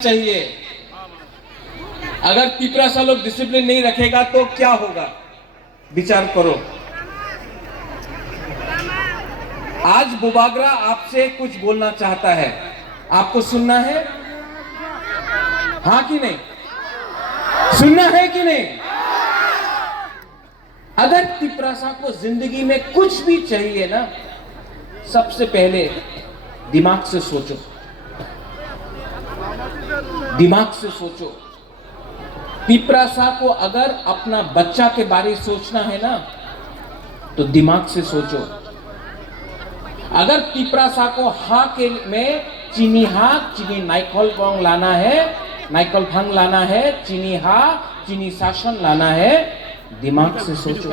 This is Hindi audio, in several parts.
चाहिए। अगर पिपरासा लोग डिसिप्लिन नहीं रखेगा तो क्या होगा, विचार करो। आज बुबागरा आपसे कुछ बोलना चाहता है, आपको सुनना है? हाँ कि नहीं? सुनना है कि नहीं? अगर पिपरासा को जिंदगी में कुछ भी चाहिए ना, सबसे पहले दिमाग से सोचो, दिमाग से सोचो। पिपरासा को अगर अपना बच्चा के बारे में सोचना है ना, तो दिमाग से सोचो। अगर पिपरासा को हा के में चीनी हा चीनी नाइकल फंग लाना है, नाइकल फंग लाना है, चीनी हा चीनी शासन लाना है, दिमाग से सोचो।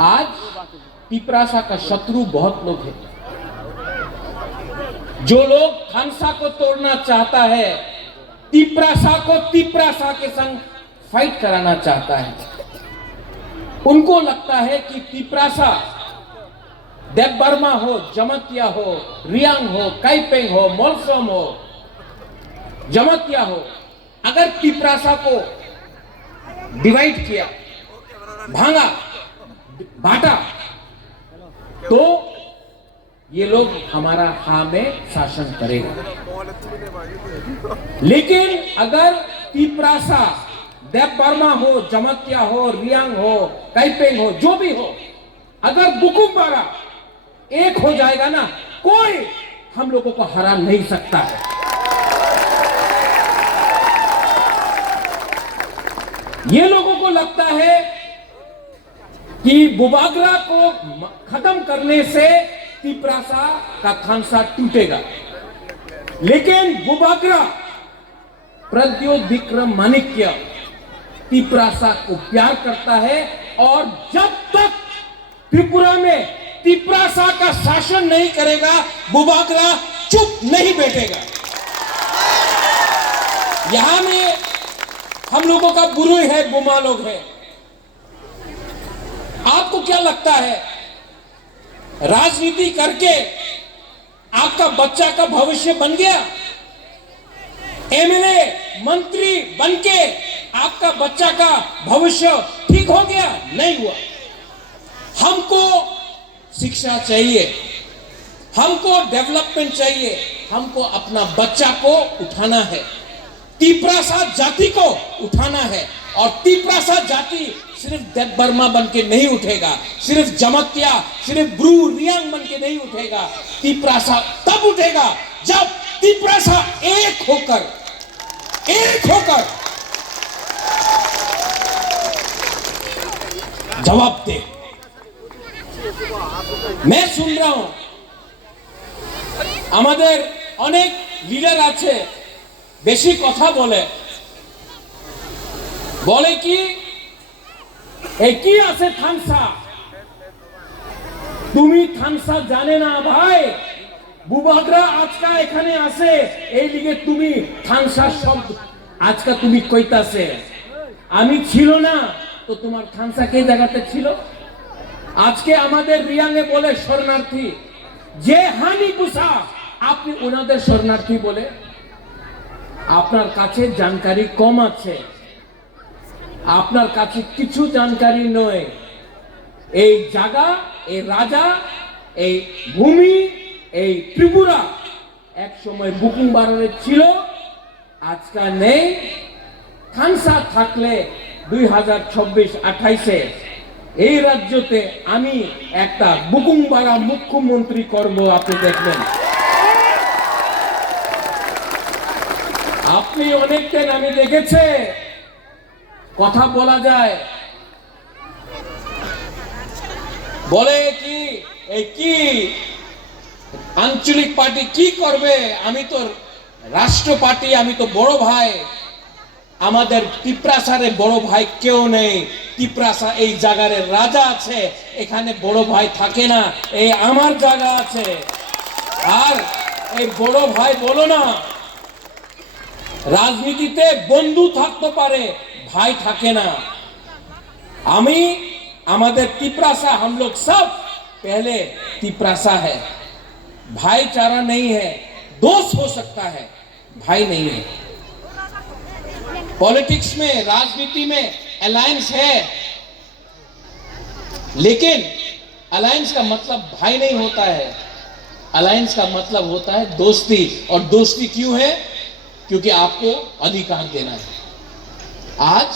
आज पिपरासा का शत्रु बहुत लोग हैं। जो लोग खानसा को तोड़ना चाहता है, पिपरासा के संग फाइट कराना चाहता है। उनको लगता है कि पिपरासा देवबर्मा हो, जमतिया हो, रियांग हो, काइपेंग हो, मोलसोम हो, जमतिया हो, अगर पिपरासा को डिवाइड किया, भांगा, बांटा, तो ये लोग हमारा हा में शासन करेगा। लेकिन अगर पिपरासा देवबर्मा हो, जमतिया हो, रियांग हो, काइपेंग हो, जो भी हो, अगर बुकुमबारा एक हो जाएगा ना, कोई हम लोगों को हरा नहीं सकता है। ये लोगों को लगता है कि बुबागरा को खत्म करने से पिपरासा का खानसा टूटेगा। लेकिन बुबागरा प्रद्योत विक्रम माणिक्य पिपरासा को प्यार करता है, और जब तक त्रिपुरा में पिपरासा का शासन नहीं करेगा, बुबागरा चुप नहीं बैठेगा। यहां में हम लोगों का बुरुई है, बुमा लोग हैं। आपको क्या लगता है, राजनीति करके आपका बच्चा का भविष्य बन गया? एमएलए मंत्री बनके आपका बच्चा का भविष्य ठीक हो गया? नहीं हुआ। हमको शिक्षा चाहिए, हमको डेवलपमेंट चाहिए, हमको अपना बच्चा को उठाना है, पिपरासा जाति को उठाना है। और पिपरासा जाति सिर्फ देवबर्मा बन के नहीं उठेगा, सिर्फ जमतिया, सिर्फ ब्रू रियांग बन के नहीं उठेगा। पिपरासा तब उठेगा जब पिपरासा एक होकर जवाब दे। मैं सुन रहा हूं আমাদের অনেক লিডার আছে, বেশি কথা বলে কি একই আছে থানসা। তুমি থানসা জানে না ভাই, বুবাগরা আজকা এখানে আছে, এই লিগে তুমি থানসা শব্দ আজকা তুমি কইতাছে। আমি ছিল না তো তোমার থানসা কে জায়গাতে ছিল? আজকে আমাদের রিয়াংয়ে বলে শরণার্থী, যে হানি বুসা আপনি ওনাদের শরণার্থী বলে। আপনার কাছে জানকারি কম আছে, আপনার কাছে কিছু জানকারি নয়। এই জায়গা, এই রাজা, এই ভূমি, এই ত্রিপুরা এক সময় বুকুমবারে ছিল, আজকাল নেই। খানসা থাকলে 2026-28-এ এই রাজ্যতে আমি একটা বুকুমবারা মুখ্যমন্ত্রী করব, আপনি দেখবেন। আপনি অনেকদিন আমি দেখেছে কথা বলা যায়, বলে কি এই কি আঞ্চলিক পার্টি কি করবে, আমি তো রাষ্ট্র পার্টি, আমি তো বড় ভাই। আমাদের পিপরাসারে বড় ভাই কেউ নেই। পিপরাসা এই জায়গার রাজা আছে, এখানে বড় ভাই থাকে না, এই আমার জায়গা আছে। আর এই বড় ভাই বলো না, রাজনীতিতে বন্ধু থাকতে পারে, भाई থাকে না। আমি আমাদের पिपरासा, हम लोग सब पहले पिपरासा है, भाईचारा नहीं है, दोस्त हो सकता है, भाई नहीं है। पॉलिटिक्स में, राजनीति में अलायंस है, लेकिन अलायंस का मतलब भाई नहीं होता है। अलायंस का मतलब होता है दोस्ती। और दोस्ती क्यों है? क्योंकि आपको अधिकार देना है। आज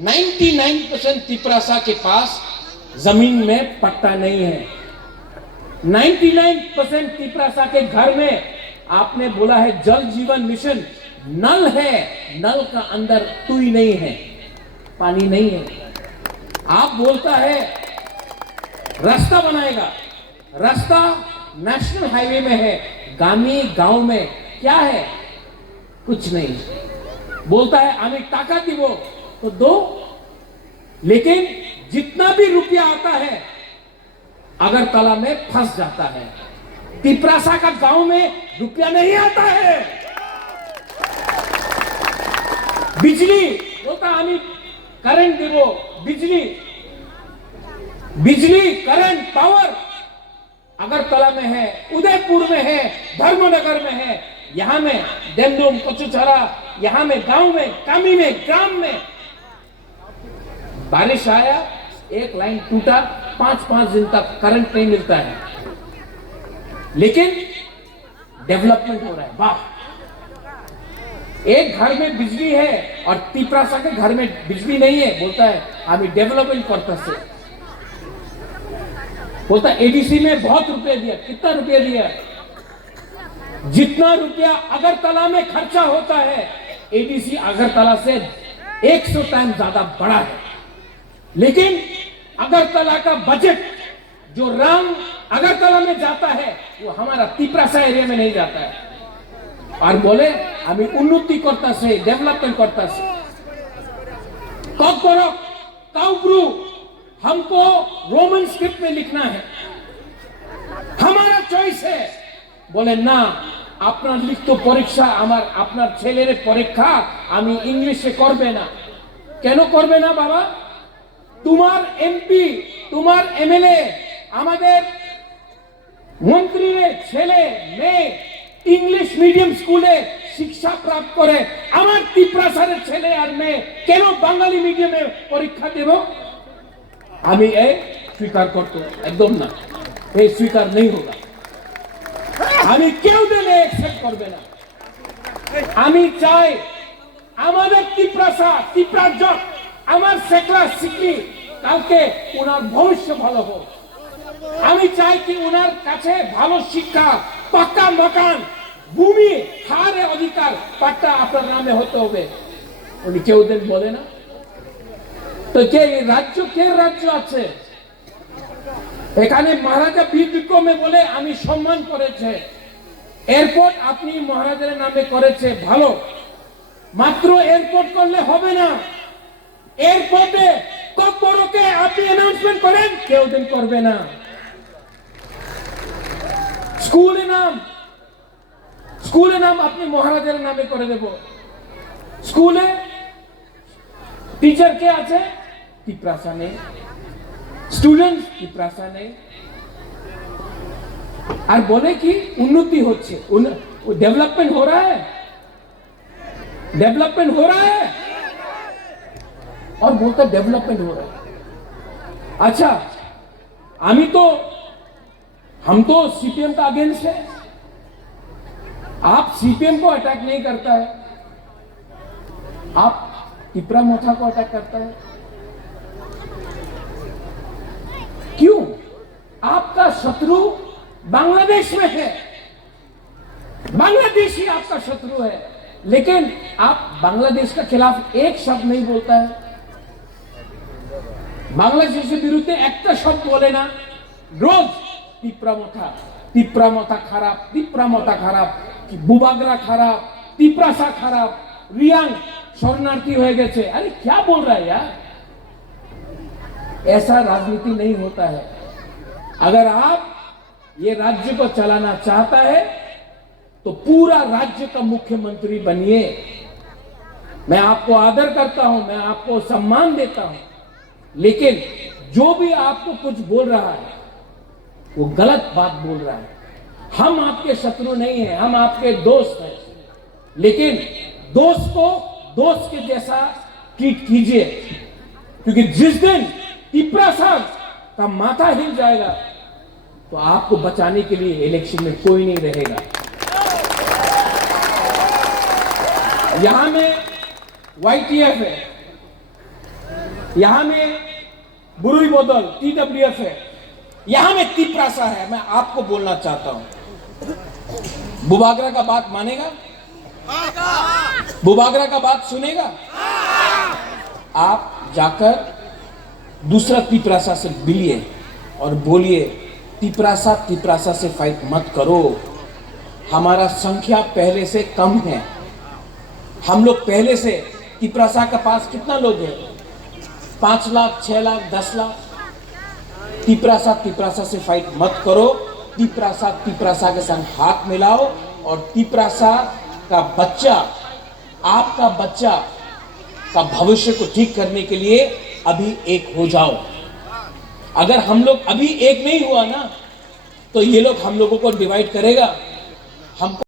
99% तिपरासा के पास जमीन में पट्टा नहीं है। 99% तिपरासा के घर में आपने बोला है जल जीवन मिशन, नल है, नल का अंदर तुई नहीं है, पानी नहीं है। आप बोलता है रास्ता बनाएगा, रास्ता नेशनल हाईवे में है, गामी गांव में क्या है? कुछ नहीं। बोलता है आमी टाका दिवो, तो दो, लेकिन जितना भी रुपया आता है अगरतला में फंस जाता है। तिपरासा का गांव में रुपया नहीं आता है। बिजली बोलता आमी करंट दिवो, बिजली करंट पावर अगरतला में है, उदयपुर में है, धर्मनगर में है, यहां में डेमडोम, कचुचारा, यहां में गांव में, कामी में, ग्राम में बारिश आया, एक लाइन टूटा, 5-5 दिन तक करंट नहीं मिलता है, लेकिन डेवलपमेंट हो रहा है। वाह! एक घर में बिजली है और तिपरासा के घर में बिजली नहीं है, बोलता है अभी डेवलपमेंट करता से। बोलता एडीसी में बहुत रुपया दिया। कितना रुपया दिया? जितना रुपया अगरतला में खर्चा होता है, एडीसी अगरतला से 100 टाइम ज्यादा बड़ा है। लेकिन अगरतला का बजट जो राम अगरतला में जाता है वो हमारा तिपरासा एरिया में नहीं जाता है। और बोले हमें उन्नति करता से, डेवलपमेंट करता से। कब करो काउब्रू, हमको रोमन स्क्रिप्ट में लिखना है, हमारा चॉइस है। बोले ना, আপনার লিখিত পরীক্ষা আমার আপনার ছেলের পরীক্ষা আমি ইংলিশে করবে না। কেন করবে না বাবা? তোমার এমপি, তোমার এমএলএ, আমাদের মন্ত্রীর ছেলে মেয়ে ইংলিশ মিডিয়াম স্কুলে শিক্ষা প্রাপ্ত করে, আমার তিপরাসারের ছেলে আর মেয়ে কেন বাঙালি মিডিয়ামে পরীক্ষা দেব? আমি এই স্বীকার করতে একদম না, এই স্বীকার नहीं होगा। আমি কেউ দিলে অ্যাকসেপ্ট করবে না। আমি চাই আমাদের তিপরাসা, তিপরাজক, আমার সেকলা শিখলি কালকে ওনার ভবিষ্য ভালো হোক। আমি চাই কি ওনার কাছে ভালো শিক্ষা, পাক্কা মকান, ভূমি, হারে অধিকার পাট্টা আপনার নামে হতে হবে। উনি কেউ দিন বলে না। তো কে রাজ্য, কে রাজ্য আছে এখানে? মহারাজা বীর বিক্রমে বলে আমি সম্মান করেছে, এয়ারপোর্ট আপনি মহারাজের নামে করেছে, ভালো। মাত্র এয়ারপোর্ট করলে হবে না, এয়ারপোর্টে কবরকে আপনি অ্যানাউন্সমেন্ট করেন, কেউ দিন করবে না। স্কুলে নাম আপনি মহারাজের নামে করে দেব। স্কুলে টিচার কে আছে? तिपरासा নেই। স্টুডেন্ট तिपरासा নেই। और बोले कि उन्नति होच्छे, डेवलपमेंट हो रहा है, डेवलपमेंट हो रहा है, और बोलता डेवलपमेंट हो रहा है। अच्छा, हम तो सीपीएम का अगेंस्ट है। आप सीपीएम को अटैक नहीं करता है, आप तिपरा मोथा को अटैक करता है। क्यों? आपका शत्रु बांग्लादेश में है, बांग्लादेश ही आपका शत्रु है, लेकिन आप बांग्लादेश के खिलाफ एक शब्द नहीं बोलता है। बांग्लादेश के विरुद्ध एक शब्द बोले ना, रोज तिपरा मोथा खराब, तिपरा मोथा खराब, बुबागरा खराब, तिपरासा खराब, रियांग शरणार्थी हो गए। अरे क्या बोल रहा है यार? ऐसा राजनीति नहीं होता है। अगर आप ये राज्य को चलाना चाहता है तो पूरा राज्य का मुख्यमंत्री बनिए। मैं आपको आदर करता हूं, मैं आपको सम्मान देता हूं, लेकिन जो भी आपको कुछ बोल रहा है वो गलत बात बोल रहा है। हम आपके शत्रु नहीं हैं, हम आपके दोस्त हैं। लेकिन दोस्त को दोस्त के जैसा ट्रीट कीजिए, क्योंकि जिस दिन तिपरासा का माथा हिल जाएगा तो आपको बचाने के लिए इलेक्शन में कोई नहीं रहेगा। यहां में YTF है, यहां में बुरुई बदल TWF है, यहां में तिपरासा है। मैं आपको बोलना चाहता हूं, बुबागरा का बात मानेगा? बुबागरा का बात सुनेगा? आप जाकर दूसरा तिपरासा से मिलिए और बोलिए तिपरासा से फाइट मत करो। हमारा संख्या पहले से कम है। हम लोग पहले से, तिपरासा के पास कितना लोग हैं? 5 लाख, 6 लाख, 10 लाख। तिपरासा से फाइट मत करो। तिपरासा के संग हाथ मिलाओ और तिपरासा का बच्चा, आपका बच्चा का भविष्य को ठीक करने के लिए अभी एक हो जाओ। अगर हम लोग अभी एक नहीं हुआ ना, तो ये लोग हम लोगों को डिवाइड करेगा। हमको